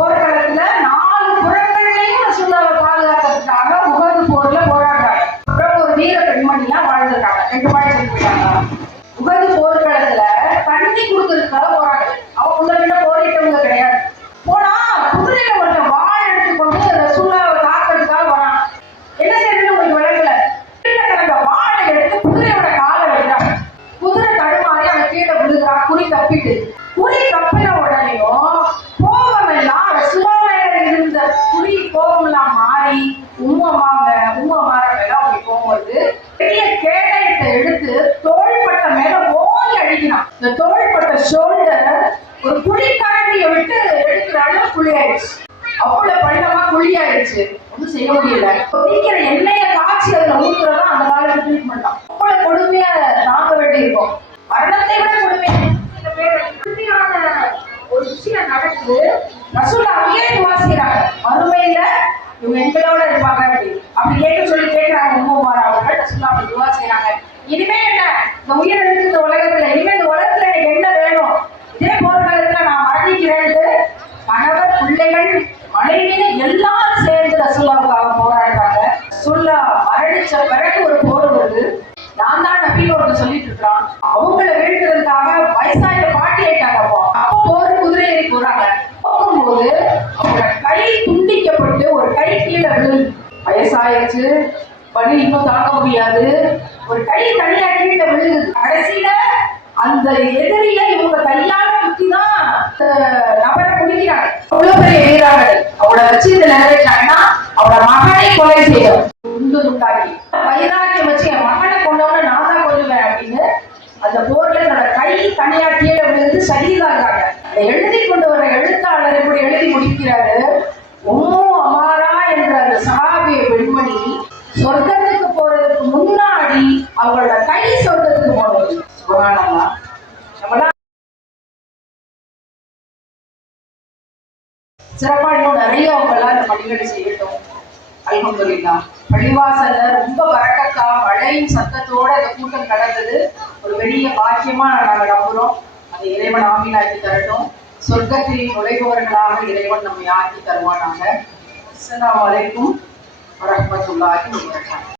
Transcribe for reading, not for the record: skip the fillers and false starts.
போர்க்களத்துல 4 புறங்கள்லயும் ரசூலுல்லாஹ்வை பாதுகாக்கிறதுக்காக உஹது போர்ல போராடுறாங்க. ஒரு வீர பெண்மணியா வாழ்ந்திருக்காங்க. 2 பாட்டு சொல்லி போயிட்டாங்க. உஹது போர்க்களத்துல தண்ணி கொடுக்கறதுக்காக போறாங்க. அவங்க உள்ள போரிட்டவங்க கிடையாது. போனா குதிரையில ஒரு வாள் எடுத்துக்கொண்டு ரசூலுல்லாஹ்வை தாக்கிறதுக்காக வராங்க. என்ன செய்யறது ஒரு விலங்குல கிடந்த வாளை எடுத்து குதிரையோட காலை வைக்கிறாங்க. குதிரை தடுமாறி அவன் கீழே விழுகிறா. குறி தப்பிட்டு குறி தப்பின உடனேயும் கோபமெல்லாம் ரசூலுல்லாஹ்ல இருந்த குறி கோபமெல்லாம் மாறி உம்மமாரெல்லாம் அப்படி போகும்போது பெரிய கேடயத்தை எடுத்து தோள்பட்ட மேல ஓங்கி அடிக்கிறான். இந்த தோள்பட்ட ஷோல்டர் ஒரு குழிக்கரண்டியை விட்டு எடுக்கிற அளவு குழி ஆயிடுச்சு. அவ்வளவு பள்ளமா குழி ஆயிடுச்சு. ஒன்றும் செய்ய முடியல. கொதிக்கிற எண்ணெய காய்ச்சி அதுல ஊத்துறதா அந்த காலத்துல ட்ரீட்மெண்ட் தான். அவ்வளவு கொடுமையா தாங்க வேண்டி இருக்கும். மரணத்தை விட கொடுமையா ஒரு விஷயம் நடக்குது. ரசூலுல்லாஹ் அங்கேயே துவா செய்றாங்க. மறுமையில இவங்க எங்களோட இருப்பாங்க அப்படி சொல்லி கேட்கிறாங்க. உம்மமார் அவர்கள் ரசூலுல்லாஹ் துவா செய்றாங்க. இனிமே என்ன இந்த உயிர் இருக்கு இந்த உலகத்துல, இனிமே இந்த உலகத்துல எனக்கு என்ன வேணும்? இதே போர்க்காலத்துல நான் மரணிக்கிறேன்ட்டு கணவர், பிள்ளைகள், மனைவின்னு எல்லாரும் சேர்ந்து ரசூலுல்லாஹ்வுக்காக போராடுறாங்க. ரசூலுல்லாஹ் மரணிச்ச பிறகு ஒரு போர் வருது. நான் தான் நபின்னு ஒருத்தர் சொல்லிட்டு இருக்கிறான். அவங்கள வீழ்த்துறதுக்காக வயசாய பாட்டி ஆயிட்டாங்க. அப்போ போர் குதிரை ஏறி போறாங்க. போகும்போது அவங்களோட கை துண்டிக்கப்பட்டு ஒரு கை கீழே விழுது. வயசாயிருச்சு, வலி இன்னும் தாங்க முடியாது. ஒரு கை தனியா கீழே விழுது. கடைசியில அந்த எதிரில இவங்க கையால குத்திதான் நபரை முடிக்கிறாங்க. அவ்வளவு பெரிய வீரார்கள் அவளை வச்சு இதை நிறைவேற்றாங்கன்னா அவளோட மகனை கொலை செய்யும். துண்டாக்கி வைராக்கியம் வச்சு என் மகனை கொண்டவன நான் தான் கொள்ளுவேன் அப்படின்னு அந்த போர்ல தன்னோட கை தனியா கீழே விழுந்து சகிதாகிறாங்க. அதை எழுதி கொண்டு வர எழுத்தாளர் இப்படி எழுதி முடிக்கிறாரு. உம்மு அமாரா என்ற அந்த சஹாபிய பெண்மணி சொர்க்கத்துக்கு போறதுக்கு முன்னாடி அவங்களோட கை சொர்க்கத்துக்கு போனது. சுபஹானல்லாஹ். நம்மளாம் சிறப்பா இன்னும் நிறைய அவங்களாம் இந்த பணிகளை செய்யட்டும். அல்ஹம்துலில்லாஹ். பள்ளிவாசல்ல ரொம்ப வரக்கத்தா மழையின் சத்தத்தோட இந்த கூட்டம் கடந்தது ஒரு பெரிய பாக்கியமா நாங்க நம்புறோம். அதை இறைவன் ஆமீனாக்கி தரட்டும். சொர்க்கத்தில் நுழைபவர்களாக இறைவன் நம்மை ஆக்கி தருவானாங்க. அஸ்ஸலாமு அலைக்கும் வரஹ்மத்துல்லாஹி வபரகாத்துஹு.